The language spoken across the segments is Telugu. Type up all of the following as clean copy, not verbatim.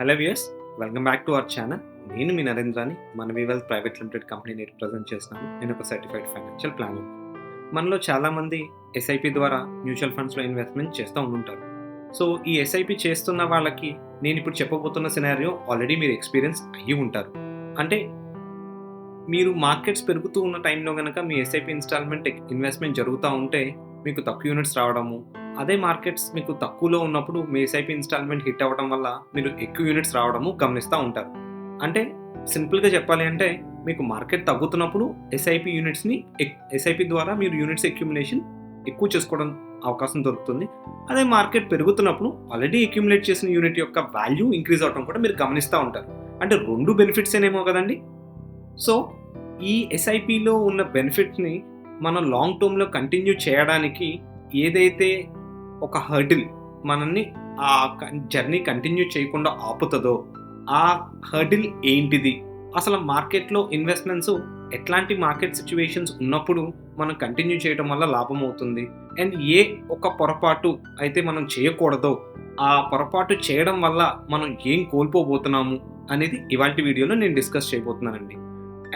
Hello viewers, welcome back to our channel. నేను మీ నరేంద్రాని. మన వివెల్త్ ప్రైవేట్ లిమిటెడ్ కంపెనీని రిప్రజెంట్ చేస్తున్నాను. నేను ఒక సర్టిఫైడ్ ఫైనాన్షియల్ ప్లానర్. మనలో చాలామంది ఎస్ఐపి ద్వారా మ్యూచువల్ ఫండ్స్లో ఇన్వెస్ట్మెంట్ చేస్తూ ఉంటారు. సో ఈ ఎస్ఐపి చేస్తున్న వాళ్ళకి నేను ఇప్పుడు చెప్పబోతున్న సినారియో ఆల్రెడీ మీరు ఎక్స్పీరియన్స్ అయ్యి ఉంటారు. అంటే మీరు మార్కెట్స్ పెరుగుతూ ఉన్న టైంలో కనుక మీ ఎస్ఐపి ఇన్స్టాల్మెంట్ ఇన్వెస్ట్మెంట్ జరుగుతూ ఉంటే మీకు తక్కువ యూనిట్స్ రావడము, అదే మార్కెట్స్ మీకు తక్కువలో ఉన్నప్పుడు మీ ఎస్ఐపి ఇన్స్టాల్మెంట్ హిట్ అవ్వడం వల్ల మీరు ఎక్కువ యూనిట్స్ రావడము గమనిస్తూ ఉంటారు. అంటే సింపుల్గా చెప్పాలి అంటే మీకు మార్కెట్ తగ్గుతున్నప్పుడు ఎస్ఐపి ద్వారా మీరు యూనిట్స్ అక్యుములేషన్ ఎక్కువ చేసుకోవడం అవకాశం దొరుకుతుంది. అదే మార్కెట్ పెరుగుతున్నప్పుడు ఆల్రెడీ అక్యుములేట్ చేసిన యూనిట్ యొక్క వాల్యూ ఇంక్రీజ్ అవడం కూడా మీరు గమనిస్తూ ఉంటారు. అంటే రెండు బెనిఫిట్స్ ఏమో కదండి. సో ఈ ఎస్ఐపిలో ఉన్న బెనిఫిట్ని మనం లాంగ్ టర్మ్లో కంటిన్యూ చేయడానికి ఏదైతే ఒక హర్డిల్ మనల్ని ఆ జర్నీ కంటిన్యూ చేయకుండా ఆపుతుందో ఆ హర్డిల్ ఏంటిది, అసలు మార్కెట్లో ఇన్వెస్ట్మెంట్స్ ఎట్లాంటి మార్కెట్ సిచ్యువేషన్స్ ఉన్నప్పుడు మనం కంటిన్యూ చేయడం వల్ల లాభం అవుతుంది, అండ్ ఏ ఒక పొరపాటు అయితే మనం చేయకూడదో ఆ పొరపాటు చేయడం వల్ల మనం ఏం కోల్పోబోతున్నాము అనేది ఇవాల్టి వీడియోలో నేను డిస్కస్ చేయబోతున్నానండి.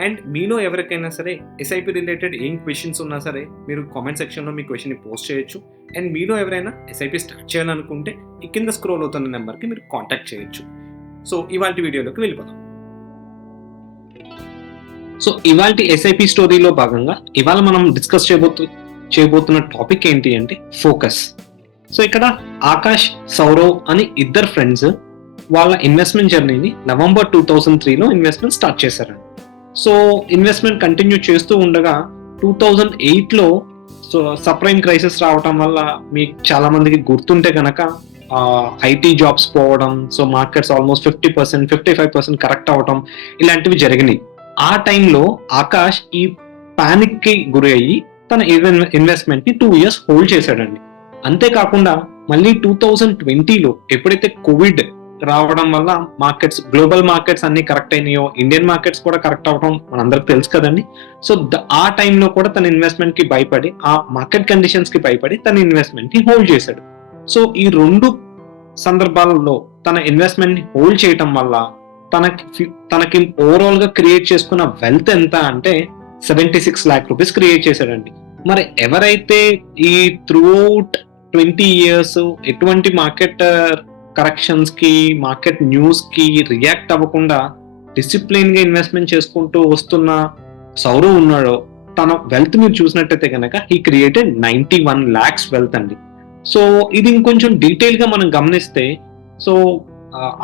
అండ్ మీలో ఎవరికైనా సరే ఎస్ఐపి రిలేటెడ్ ఏం క్వశ్చన్స్ ఉన్నా సరే మీరు కామెంట్ సెక్షన్లో మీ క్వశ్చన్ని పోస్ట్ చేయొచ్చు. అండ్ మీలో ఎవరైనా ఎస్ఐపి స్టార్ట్ చేయాలనుకుంటే ఈ కింద స్క్రోల్ అవుతున్న నెంబర్కి మీరు కాంటాక్ట్ చేయొచ్చు. సో ఇవాల్టి వీడియోలోకి వెళ్ళిపోదాం. సో ఇవాల్టి ఎస్ఐపి స్టోరీలో భాగంగా ఇవాళ మనం డిస్కస్ చేయబోతున్న టాపిక్ ఏంటి అంటే ఫోకస్. సో ఇక్కడ ఆకాష్, సౌరవ్ అని ఇద్దరు ఫ్రెండ్స్ వాళ్ళ ఇన్వెస్ట్మెంట్ జర్నీని నవంబర్ 2003లో ఇన్వెస్ట్మెంట్ స్టార్ట్ చేశారండి. సో ఇన్వెస్ట్మెంట్ కంటిన్యూ చేస్తూ ఉండగా 2008లో సబ్ప్రైమ్ క్రైసిస్ రావటం వల్ల మీకు చాలా మందికి గుర్తుంటే కనుక ఐటీ జాబ్స్ పోవడం, సో మార్కెట్స్ ఆల్మోస్ట్ 50%, 55% కరెక్ట్ అవటం ఇలాంటివి జరిగినాయి. ఆ టైంలో ఆకాష్ ఈ పానిక్ కి గురి అయ్యి తన ఇన్వెస్ట్మెంట్ ని 2 years హోల్డ్ చేశాడండి. అంతేకాకుండా మళ్ళీ 2020లో ఎప్పుడైతే కోవిడ్ రావడం వల్ల మార్కెట్స్, గ్లోబల్ మార్కెట్స్ అన్ని కరెక్ట్ అయినాయో, ఇండియన్ మార్కెట్స్ కూడా కరెక్ట్ అవడం మనందరికి తెలుసు కదండి. సో ఆ టైంలో కూడా తన ఇన్వెస్ట్మెంట్ కి భయపడి, ఆ మార్కెట్ కండిషన్స్ కి భయపడి తన ఇన్వెస్ట్మెంట్ ని హోల్డ్ చేశాడు. సో ఈ రెండు సందర్భాలలో తన ఇన్వెస్ట్మెంట్ ని హోల్డ్ చేయటం వల్ల తనకి ఓవరాల్ గా క్రియేట్ చేసుకున్న వెల్త్ ఎంత అంటే 76 lakh rupees క్రియేట్ చేశాడండి. మరి ఎవరైతే ఈ త్రూఅవుట్ 20 years ఎటువంటి మార్కెట్ కరెక్షన్స్ కి, మార్కెట్ న్యూస్ కి రియాక్ట్ అవ్వకుండా డిసిప్లిన్ గా ఇన్వెస్ట్మెంట్ చేసుకుంటూ వస్తున్న సౌరవ్ ఉన్నాడో, తన వెల్త్ మీరు చూసినట్టయితే కనుక హీ క్రియేటెడ్ 91 lakhs వెల్త్ అండి. సో ఇది ఇంకొంచెం డీటెయిల్ గా మనం గమనిస్తే, సో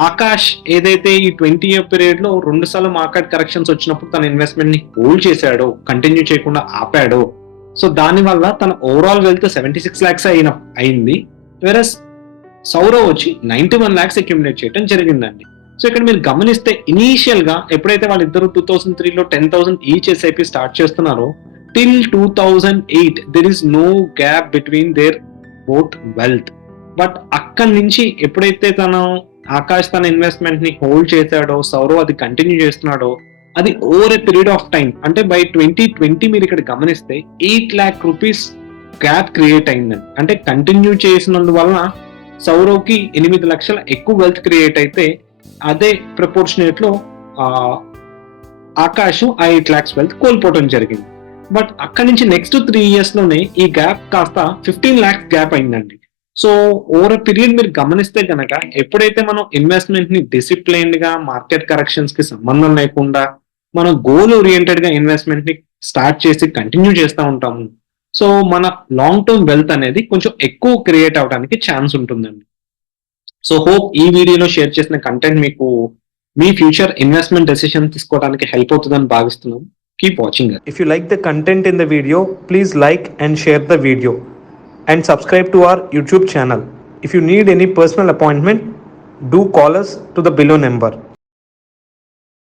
ఆకాష్ ఏదైతే ఈ 20 year పీరియడ్ లో 2 సార్లు మార్కెట్ కరెక్షన్స్ వచ్చినప్పుడు తన ఇన్వెస్ట్మెంట్ ని హోల్డ్ చేశాడో, కంటిన్యూ చేయకుండా ఆపాడో, సో దానివల్ల తన ఓవరాల్ వెల్త్ 76 lakhs అయింది. వెరస్ సౌరవ్ వచ్చి 91 lakhs అక్యుములేట్ చేయడం జరిగిందండి. సో ఇక్కడ మీరు గమనిస్తే ఇనీషియల్ గా ఎప్పుడైతే వాళ్ళిద్దరు 2003లో 10,000 ఈచ్ ఎస్ఐపి స్టార్ట్ చేస్తున్నారో, till 2008 there is no gap between their both wealth. But అక్కడి నుంచి ఎప్పుడైతే ఆకాష్ తన ఇన్వెస్ట్మెంట్ ని హోల్డ్ చేశాడో, సౌరవ్ అది కంటిన్యూ చేస్తున్నాడో, అది over a period of time, అంటే బై 2020 మీరు ఇక్కడ గమనిస్తే 8 lakh rupees గ్యాప్ క్రియేట్ అయిందండి. అంటే కంటిన్యూ చేసినందువలన సౌరవ్ కి 8 లక్షల ఎక్కువ వెల్త్ క్రియేట్ అయితే, అదే ప్రపోర్షనేట్ లో ఆకాష్ 8 lakhs వెల్త్ కోల్పోవడం జరిగింది. బట్ అక్కడి నుంచి నెక్స్ట్ 3 years లోనే ఈ గ్యాప్ కాస్త 15 lakhs గ్యాప్ అయిందండి. సో ఓవర్ పీరియడ్ మీరు గమనిస్తే కనుక ఎప్పుడైతే మనం ఇన్వెస్ట్మెంట్ ని డిసిప్లైన్డ్ గా, మార్కెట్ కరెక్షన్స్ కి సంబంధం లేకుండా మనం గోల్ ఓరియంటెడ్ గా ఇన్వెస్ట్మెంట్ ని స్టార్ట్ చేసి కంటిన్యూ చేస్తూ ఉంటాము, సో మన లాంగ్ టర్మ్ వెల్త్ అనేది కొంచెం ఎక్కువ క్రియేట్ అవడానికి ఛాన్స్ ఉంటుందండి. సో హోప్ ఈ వీడియోలో షేర్ చేసిన కంటెంట్ మీకు మీ ఫ్యూచర్ ఇన్వెస్ట్మెంట్ డెసిషన్ తీసుకోవడానికి హెల్ప్ అవుతుందని భావిస్తున్నాం. Keep watching. If you like the content in the video, please like and share the video and subscribe to our YouTube channel. If you need any personal appointment, do call us to the below number.